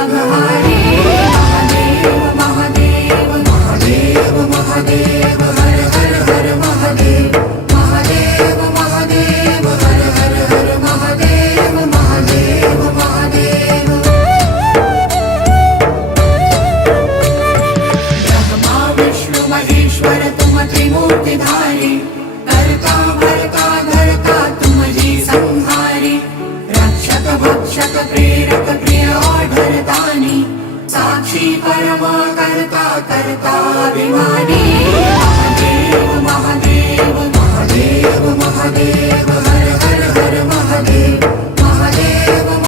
विघ्नराघहारी महादेव महादेव महादेव महादेव हर हर हर महादेव महादेव महादेव हर हर हर महादेव महादेव महादेव ब्रह्मा विष्णु महेश्वर तुम त्रिमूर्तिधारी करता भरता धरता तुम जी संहारी रक्षक भक्षक प्रेरक प्रिय आढरतानी साक्षी परमा करता करता अभिमानी महादेव महादेव महादेव महादेव हर हर हर महादेव